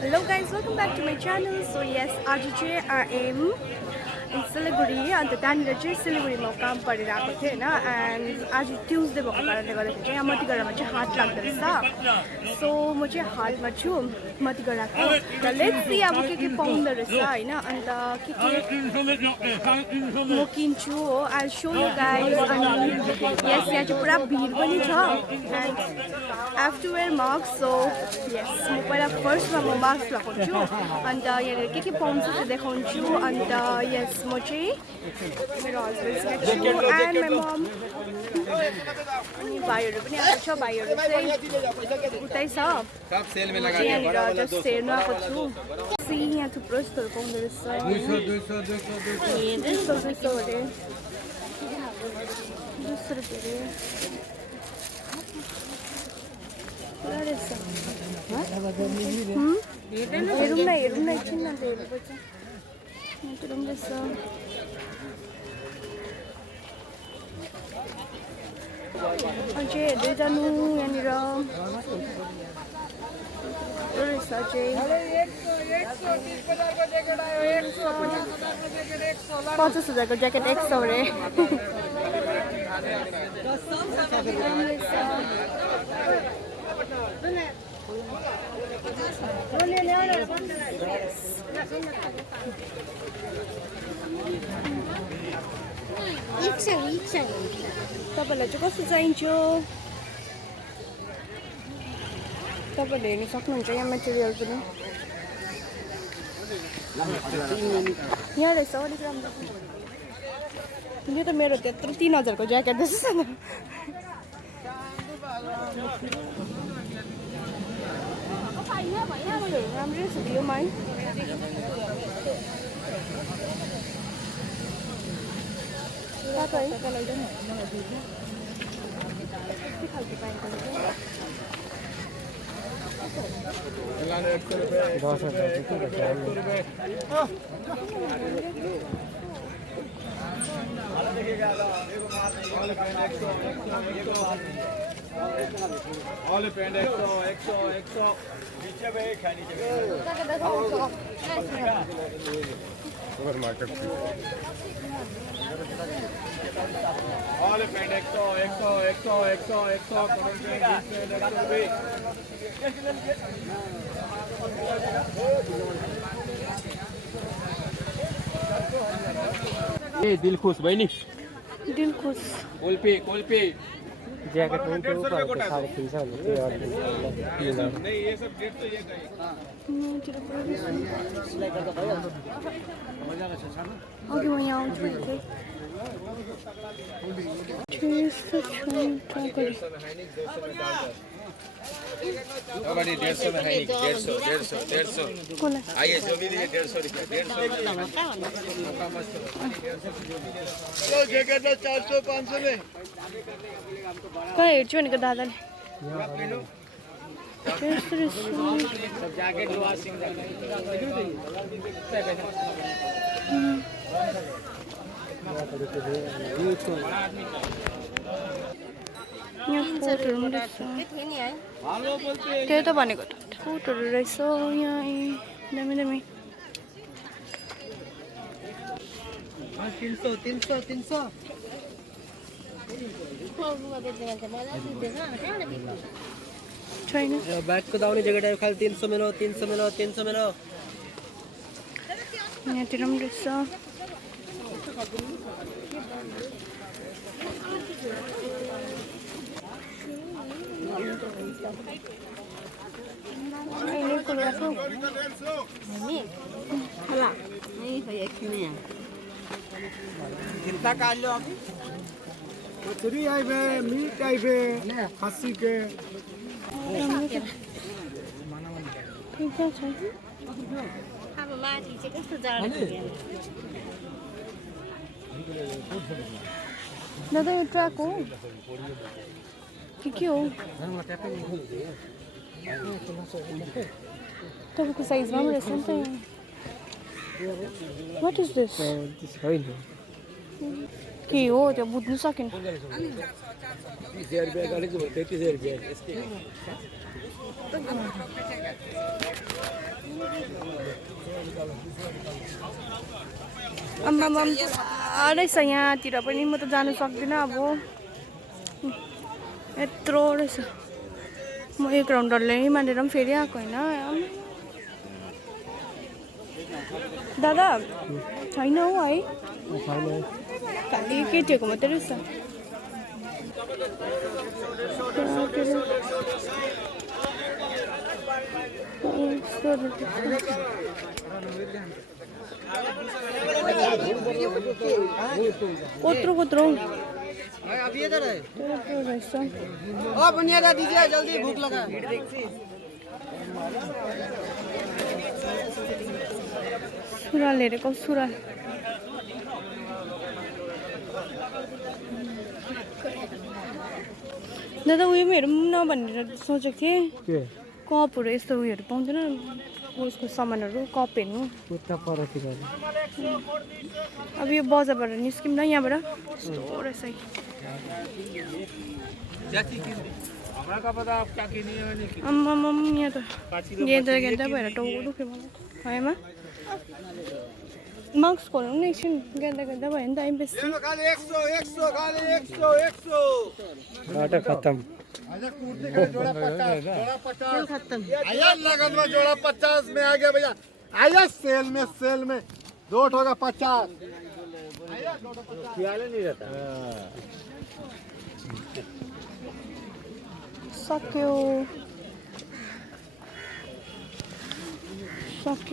Hello guys, welcome back to my channel. So yes, आज चाहिँ I am in Siliguri अन्त त्यहाँनिर चाहिँ सिलिगुडीमा काम परिरहेको थियो हैन एन्ड आज ट्युजडे भएको कारणले गर्दाखेरि चाहिँ यहाँ मतिगढामा चाहिँ हाट लाग्दो रहेछ। सो म चाहिँ हाटमा छु मतिगढाको र लेट्स सी अब के पाउँदो रहेछ हैन अन्त के म किन्छु हो आई शो यु गाइज। अनि यस यहाँ चाहिँ पुरा भिड पनि छ and I have to wear mask. So yes म पहिला फर्स्टमा म मास्क लगाउँछु अन्त यहाँनिर के पाउँछ त्यो देखाउँछु। अन्त यस म चाहिँ मेरो हस्बेन्ड छु एन्ड माई मम अनि भाइहरू पनि आएको छ। भाइहरू चाहिँ उतै छ, यहाँनिर जस्ट हेर्नु आएको छु। यहाँ थुप्रो यस्तोहरू पाउँदो रहेछ, 200 अरे 200 रुपियाँ अरे हेरौँ न एकछिन अन्त हेर्नुपर्छ। त्यो पनि रहेछ अझै हेर्दै जानु। यहाँनिर रहेछ चाहिँ 50,000 को ज्याकेट 100 अरे। तपाईँलाई चाहिँ कस्तो चाहिन्छ तपाईँले हेर्नु सक्नुहुन्छ यहाँ मेटेरियल पनि यहाँ रहेछ अलिक राम्रो। यो त मेरो त्यत्रो 3,000 को ज्याकेट जस्तो छ। राम्रै छ योमा है। दिल खुश बहनी, दिल खुश कोलपे जैकेट में तो ऊपर 350 नहीं ये सब डेट तो ये अघि म यहाँ आउँछु हमारी 150 में है नहीं 150 आइए जो भी 150 रुपया 150 जैकेट 400 500 में कहाँ हेर्छु भनेको दादाले सब जैकेट वाशिंग यहाँ फोटोहरू पनि रहेछ। त्यो त भनेको त फोटोहरू रहेछ यहाँ दामी दामी। 300 छैन बैग को दाउने जैकेट है खाली 300 में लो 300 में लो 300 में लो। यहाँतिर पनि रहेछ। कितना काट लो अभी? कचरी आइबे मीट आइबे खसी के दादा यो ट्र्याक हो के हो तपाईँको साइजमा पनि रहेछ नि त। वाट इज दिस के हो त्यो बुझ्नु सकेन। 30,000 रुपया गाड़ी को 33,000 रुपया इसके आम्मामा रहेछ यहाँतिर पनि म त जानु सक्दिनँ अब यत्रो रहेछ म एक राउन्ड डल्लै मानेर पनि फेरि आएको होइन दादा छैन हौ है खालि केटीहरूको मात्रै रहेछ कत्रो कत्रो बुनियादा दीजिए जल्दी भूख लगा सुरुवाल हेरेको सुरुवाल दादा उयो पनि हेरौँ न भनेर सोचेको थिएँ कपहरू यस्तो उयोहरू पाउँदैन उसको सामानहरू कप हेर्नु अब यो बजारबाट निस्किउँ न यहाँबाट यस्तो रहेछ आम्मामा यहाँ त गेन्दा गेन्दा भएर टाउको दुख्यो मलाई भएमा मास्क खोल्नु नि एकछिन गेन्दा गेन्दा भयो नि त बेसी खत्म आया लगन में जोड़ा 50 में आ गया भैया आया सेल में 2 ठोका 50 नहीं रहता सक्यो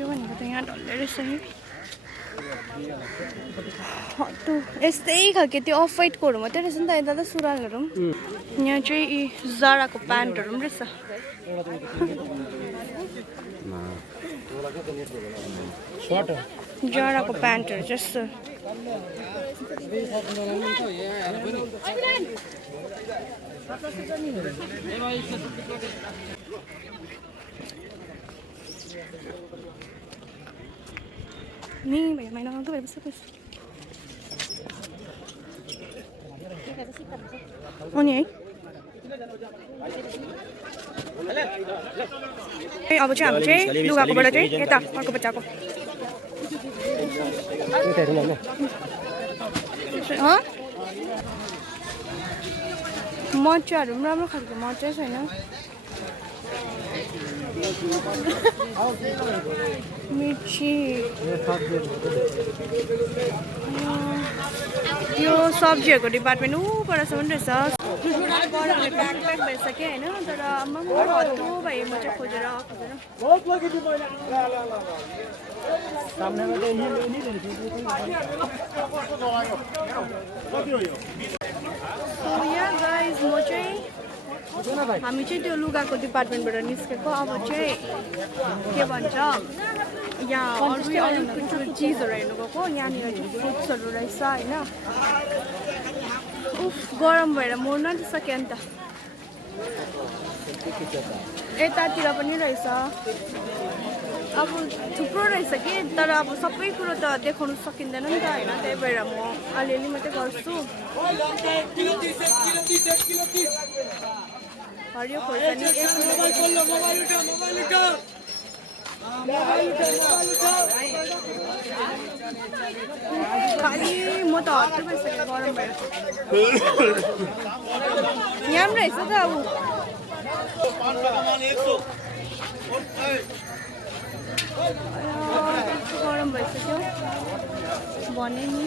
भनेको त यहाँ डल्लै रहेछ है यस्तै खालको त्यो अफ वाइटकोहरू मात्रै रहेछ नि त यता त सुरुवालहरू पनि यहाँ चाहिँ यी जाराको प्यान्टहरू पनि रहेछ जाराको प्यान्टहरू जस्तो नहीं भैया मैंने तो बस बस अनि है अब चाहिँ हामी चाहिँ लुगाकोबाट चाहिँ यता अर्को बच्चाको मचाहरू पनि राम्रो खालको मचा छैन मिर्ची यो सब्जीहरूको डिपार्टमेन्ट उबाटसम्म रहेछ बडाले प्याक भइसक्यो होइन तर आम्मा हत्तु भए म चाहिँ खोजेर गाइज म चाहिँ हामी चाहिँ त्यो लुगाको डिपार्टमेन्टबाट निस्केको अब चाहिँ के भन्छ यहाँ अरू चिजहरू हेर्नु गएको यहाँनिर चाहिँ फ्रुट्सहरू रहेछ होइन उफ गरम भएर मर्न आँटिसक्यो नि त यतातिर पनि रहेछ अब थुप्रो रहेछ कि तर अब सबै कुरो त देखाउनु सकिँदैन नि त होइन त्यही भएर म अलिअलि मात्रै गर्छु हरियो खोर्सानी खालि म त हत्तु भइसक्यो गरम भएर यहाँ पनि रहेछ त अब गरम भइसक्यो भने नि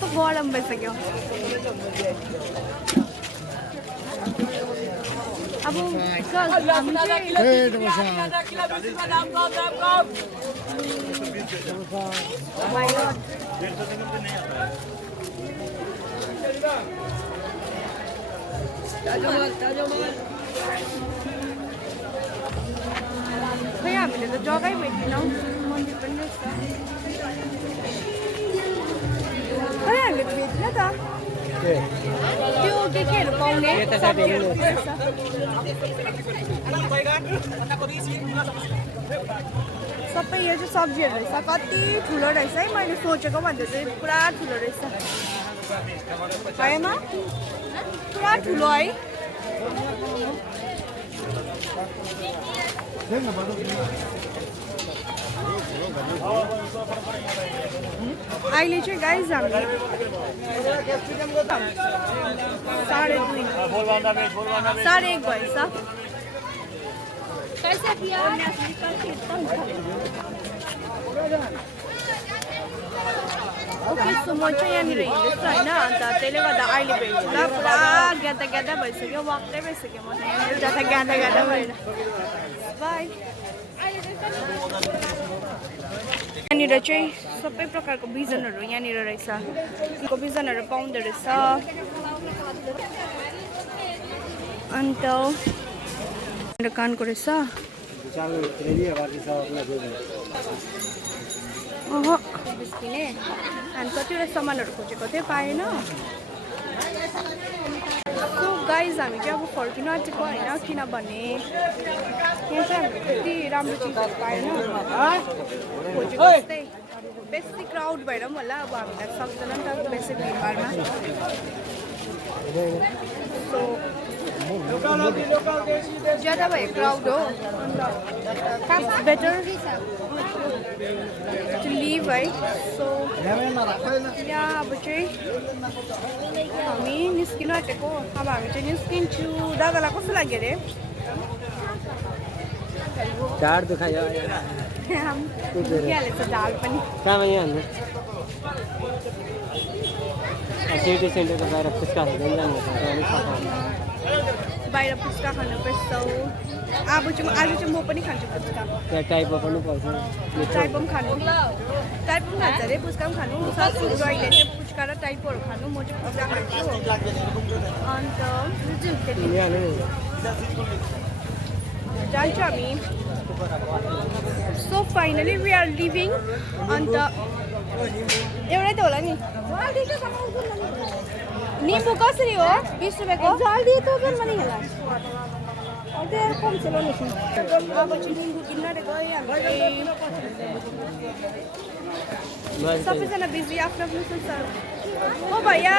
कस्तो गरम भइसक्यो अब हामी खै हामीले त जग्गै भेट्दैनौँ मन्दिर पनि रहेछ खै हामीले त भेट्दैन त त्यो केहरू पाउने सबै यो चाहिँ सब्जीहरू रहेछ कति ठुलो रहेछ है मैले सोचेको भन्दा चाहिँ पुरा ठुलो रहेछ भएमा पुरा ठुलो है अहिले चाहिँ गाइज हामी 2:30 1:30 भएछ। ओके सो म चाहिँ यहाँनिर हिँड्दैछु होइन, अन्त त्यसले गर्दा अहिले भेट्छु ल। पुरा ग्यादा भइसक्यो, वाक्कै भइसक्यो म त यहाँनिर जाँदा ग्यादा भएर। बाई। यहाँनिर चाहिँ सबै प्रकारको बिजनहरू यहाँनिर रहेछ, बिजनहरू पाउँदो रहेछ। अन्त कानको रहेछ। बिस्किने अनि कतिवटा सामानहरू खोजेको थिएँ, पाएन। सो गाइज हामी चाहिँ अब फर्किन आँटेको होइन, किनभने यहाँ चाहिँ हामीले कति राम्रो चिजहरू पाएन खोजेको जस्तै। बेसी क्राउड भएर पनि होला, अब हामीलाई सक्दैन नि त बेसी भिडभाडमा। सो ज्यादा भयो क्राउड हो, इट्स बेटर टु लिभ है। सो यहाँ अब चाहिँ हामी निस्किन आँटेको, अब हामी चाहिँ निस्किन्छु। दादालाई कस्तो लाग्यो अरे? ढाड दुखायो दुखिहालेछ ढाड पनि। सिटी सेन्टरको बाहिर पुच्का बाहिर पुच्का खानु पर्छ। अब चाहिँ आज चाहिँ म पनि खान्छु पुच्का। त्यहाँ टाइपो पनि पाउँछ, टाइपो पनि खानु, टाइपो पनि खान्छ अरे, पुच्का पनि खानु। सासू अहिले चाहिँ पुच्का र टाइपोहरू खानु, म चाहिँ पुच्का खान्छु। अन्त जान्छु हामी। So finally we are living. अन्त एउटै त होला नि। निम्बु कसरी हो? 20 रुपियाँको। जल्दी तो पनि होला। अब चाहिँ निम्बु किन्न आँटेको है हामी। सबैजना बिजी आफ्नो आफ्नो सोच्छ। ओ भैया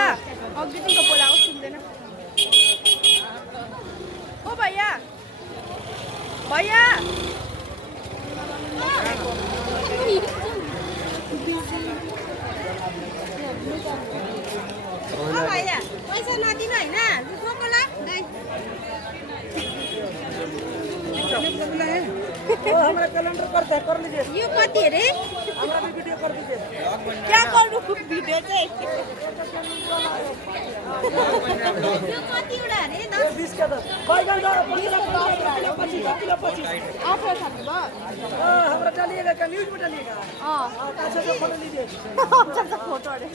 अघिदेखिको बोलाएको सुन्दैन। ओ भैया भैया भैया पैसा नदिनु होइन, यो कति अरे? क्या गर्नु भिडियो चाहिँ? यो कतिवटा अरे? 20 का त। 18 खानु भयो। हमरा डालिएगा का न्यूज में डालिएगा। अच्छा से फोटो लीजिए। अच्छा फोटो अरे,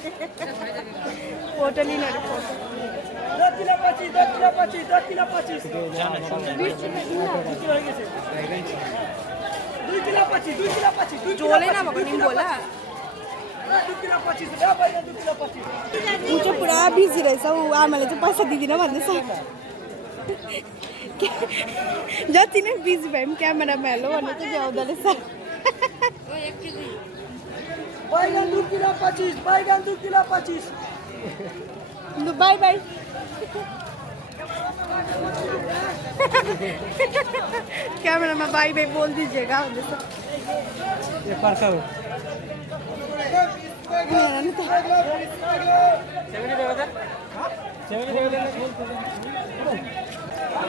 फोटो लिनु अरे, फोटो। 2 kilo 25, 2 kilo 25, 2 kilo 25। 20 रुपियाँ झोलै नभएको निम्बु होला। 2 किलो 25 रुपियाँ भइयो, 2 किलो 25। ऊ चाहिँ पुरा बिजी रहेछ, ऊ आमाले चाहिँ पैसा दिँदिनँ भन्दैछ। जति नै बिजी भए पनि क्यामेरामा हेलो भन्नु चाहिँ भ्याउँदो रहेछ। बैगन 2 किलो 25, बैगन 2 किलो 25। लु बाई बाई। क्यामेरामा बाई बाई बोल दीजिएगा भन्दैछ। ये पर्सा हो।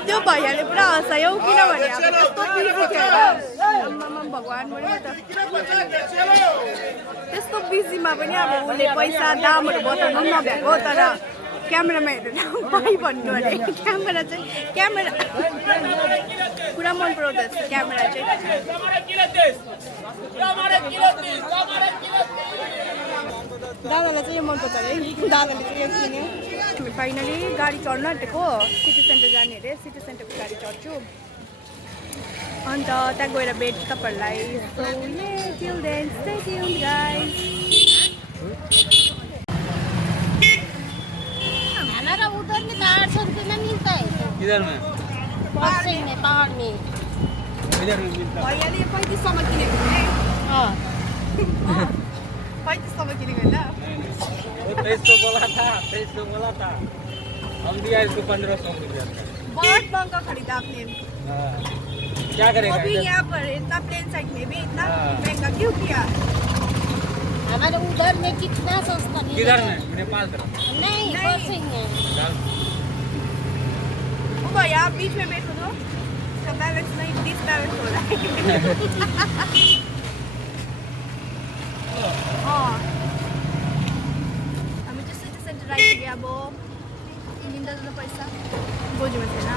त्यो भैयाले पुरा हँसायो, किनभने अब कस्तो बिजी थियो होइन। आम्मामा भगवान् पनि त त्यस्तो बिजीमा पनि अब उसले पैसा दामहरू बताउनु पनि नभ्याएको, तर क्यामेरामा हेरेर भाइ भन्नु अरे। क्यामेरा चाहिँ क्यामेरा पुरा मन पराउँदो रहेछ क्यामेरा चाहिँ। दादालाई चाहिँ यो मन पर्छ अरे, दादाले चाहिँ यो किन्यो। फाइनली गाडी चढ्न आँटेको, सिटी सेन्टर जाने अरे, सिटी सेन्टरको गाडी चढ्छु। अन्त त्यहाँ गएर भेट्छु तपाईँहरूलाई। So till then stay tuned guys. उधर में 800 रुपये में मिलता है। किधर में? पहाड़ में इधर में मिलता है। भैयाले 3500 मा किनेको है। 3500 मा किनेको हैन। वो 2300 बोला था। हम दिया इसको 1500 रुपया। बहुत महंगा खरीदा आपने। हाँ। क्या करेगा वो भी यहाँ पर इतना प्लेन साइड में भी इतना महंगा क्यों किया? हमारे उधर में कितना सस्ता मिलेगा। किधर में? नेपाल तरफ। नहीं बरसिंह में। ओ भाई आप बीच में बैठो तो इसका बैलेंस नहीं डिसबैलेंस हो रहा है। हामी चाहिँ सिटी सेन्टर आइपुग्यो अब लिँदा त पैसा बोजूमा थिएन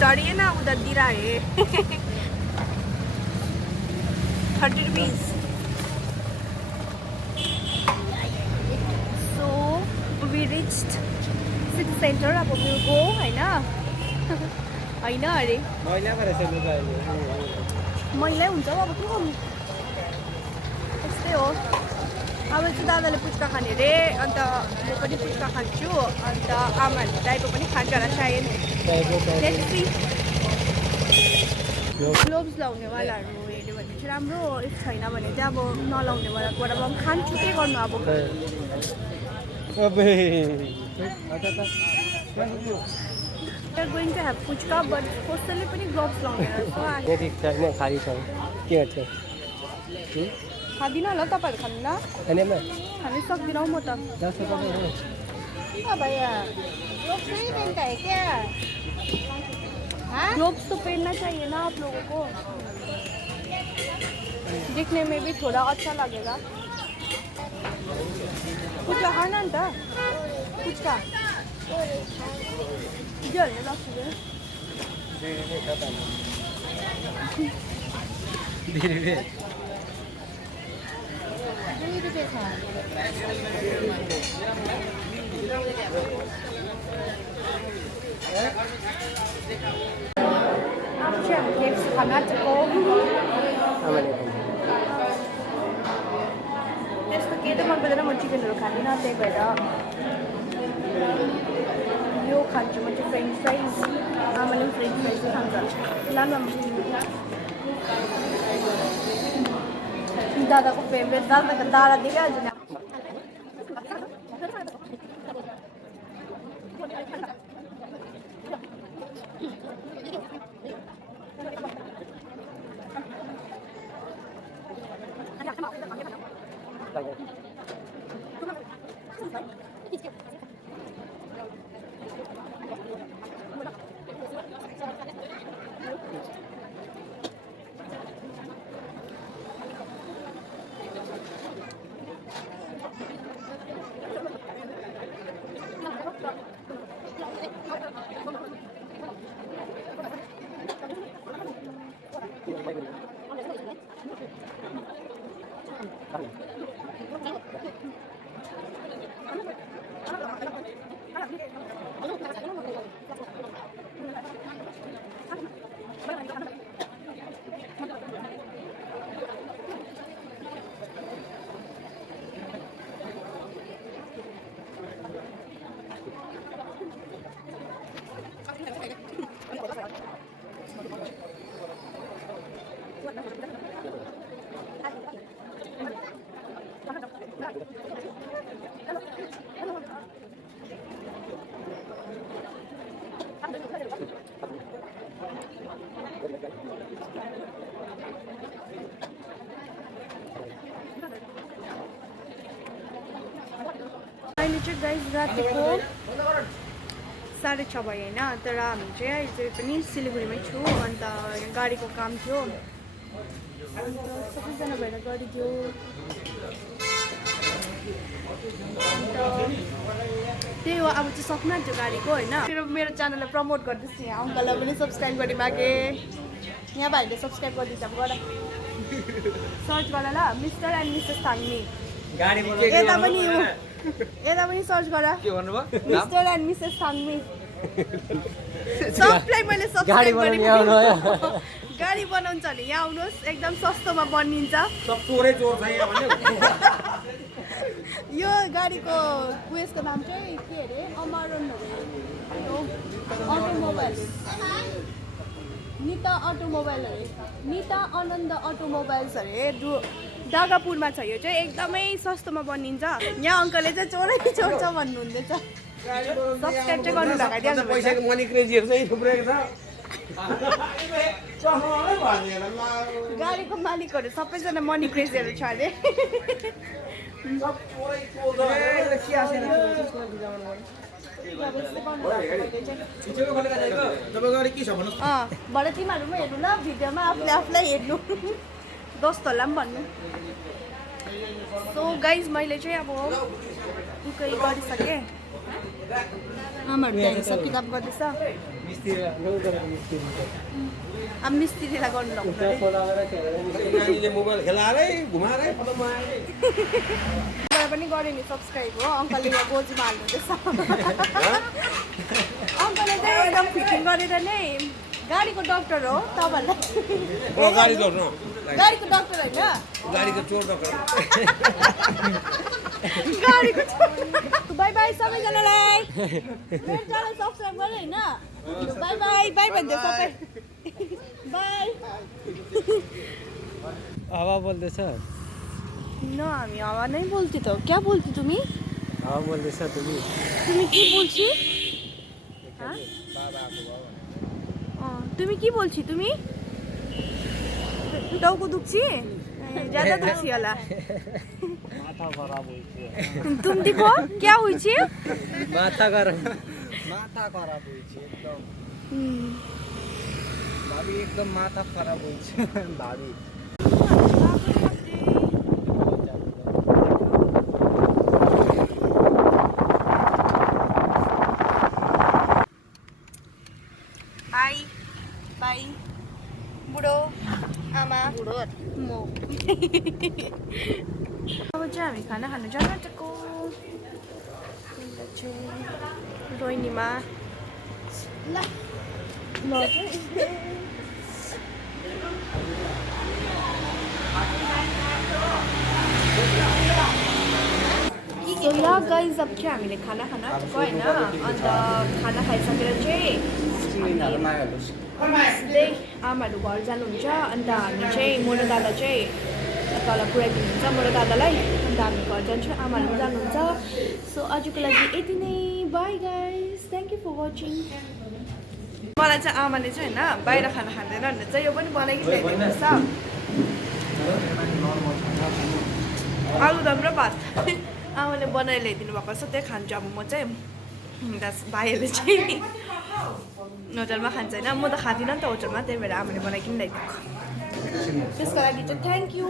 चढ़िए ना उधर गिरा है 30 rupees so we reached city centre अब विल गो होइन होइन अरे मैला हुन्छ अब के गर्नु त्यस्तै हो अब चाहिँ दादाले पुच्का खाने अरे अन्त म पनि पुच्का खान्छु अन्त आमाहरूले टाइपो पनि खान्छ होला सायद ग्लोभ्स लाउनेवालाहरू हेऱ्यो भने चाहिँ राम्रो इफ छैन भने चाहिँ अब नलाउनेवालाबाट अब खान्छु के गर्नु अब going to have puchka but कसैले पनि ग्लोभ्स लाउँदैन खाँदिनँ होला तपाईँहरू खानु खानु सक्दिनँ म त भैया ग्लोव्स नहीं पहनता है क्या? ग्लोव्स तो पहनना चाहिए ना आप लोगों को दिखने में भी थोड़ा अच्छा लगेगा पुच्का खाना नि त पुच्का अब चाहिँ हामी केएफसी खान आँटेको त्यस्तो केही त मन पर्दैन म चिकनहरू खाँदिनँ त्यही भएर यो खान्छु म चाहिँ फ्रेन्च फ्राइज आमाले पनि फ्रेन्च फ्राइज खान्छ लानु दादाको फेभरेट दादाको दादा देखिहाल्छ नि अहिले चाहिँ गाइस रातिको 6:30 भयो होइन तर हामी चाहिँ अहिले पनि सिलगढीमै छु अन्त गाडीको काम थियो अन्त सबैजना भएर गरिदियो अन्त त्यही हो अब चाहिँ सक्नु आँट्यो गाडीको होइन मेरो च्यानललाई प्रमोट गर्दैछु यहाँ अङ्कललाई पनि सब्सक्राइब गरिमागे यहाँ भाइले सब्सक्राइब गरिदिन्छ अब गर सर्च गर ल मिस्टर एन्ड मिसेस थाङ्मी यता पनि सर्च गर मिस्टर एन्ड मिसेस थाङ्मी सबलाई मैले सब्सक्राइब गरिदिनु गाडी बनाउँछ भने यहाँ आउनुहोस् एकदम सस्तोमा बनिन्छ यो गाडीको उयसको नाम चाहिँ के अरे अमरण अटोमोबाइल निता अटोमोबाइल अरे निता आनन्द अटोमोबाइल्स अरे डागापुरमा छ यो चाहिँ एकदमै सस्तोमा बनिन्छ यहाँ अङ्कलले चाहिँ चोरै चोर्छ भन्नुहुँदैछ सब्सक्राइब चाहिँ गर्नु लगाइदिनु पैसाको मनी क्रेजीहरू चाहिँ थुप्रेको छ गाडीको मालिकहरू सबैजना मनी क्रेजीहरू छ अरे भरे तिमीहरू पनि हेर्नु ल भिडियोमा आफूले आफूलाई हेर्नु दोस्तहरूलाई पनि भन्नु सो गाइज मैले चाहिँ अब उकै गरिसकेँ आमाहरू त्यहाँ किताब गर्दैछ अब मिस्त्रीलाई गर्नु मोबाइल खेलाएरै घुमाएरै पनि गरेँ नि सब्सक्राइब हो अङ्कलले यहाँ गोजीमा हाल्नुहुँदैछ अङ्कलले चाहिँ एकदम फिटिङ गरेर नै गाडीको डक्टर हो तपाईँहरूलाई गाडीको डक्टर होइन गाडीको चोर डक्टर गाडीको बाई बाई सबैजनालाई मेरो च्यानल सब्सक्राइब गरे होइन बाई बाई बाई भनिदियो सबै बाई हावा बोल्दैछ न हामी हावा नै बोल्थी त क्या बोल्थी तुमी हावा बोल्दैछ तुमी के बोल्छी तुमी के बोल्छी तुमी टाउको दुख्छी ज्यादा दुख्छी होला माथा खराब हुइछ तुम देखो क्या हुइछ माथा खराब हुइछ एकदम भाभी एकदम माथा खराब हुइछ भाभी बाई बाई बुढो आमा बुढो म अब चाहिँ हामी खाना खानु जानु आँटेको रोहिणीमा ल सो या गाइज अब चाहिँ हामीले खाना खान आँटेको होइन अन्त खाना खाइसकेर चाहिँ सिधै आमाहरू घर जानुहुन्छ अन्त हामी चाहिँ मोरो दादा चाहिँ तल पुऱ्याइदिनुहुन्छ मोरो दादालाई अन्त हामी घर जान्छौँ आमाहरू जानुहुन्छ सो आजको लागि यति नै bye guys thank you for watching मलाई चाहिँ आमाले चाहिँ होइन बाहिर खाना खाँदैन भनेर चाहिँ यो पनि बनाइकन ल्याइदिनुहुन्छ आलुदम र भात आमाले बनाएर ल्याइदिनु भएको छ त्यही खान्छु अब म चाहिँ भाइहरूले चाहिँ होटलमा खान्छ होइन म त खाँदिनँ नि त होटलमा त्यही भएर आमाले बनाइकन ल्याइदिएको त्यसको लागि चाहिँ थ्याङ्क यू